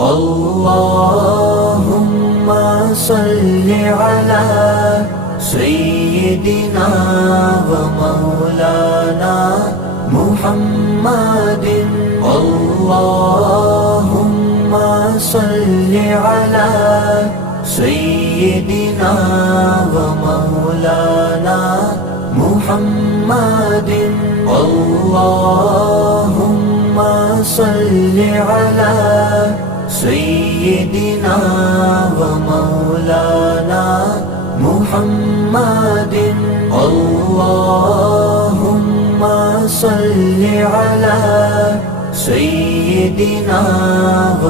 अल्लाहुम्मा सल्लि अला सय्यिदिना व मौलाना मुहम्मदिन। अल्लाहुम्मा सल्लि अला सय्यिदिना व मौलाना मुहम्मदिन। अल्लाहुम्मा सल्लि अला सय्यिदिना व मौलाना मुहम्मदिन। अल्लाहुम्मा सल्लि अला सय्यिदिना व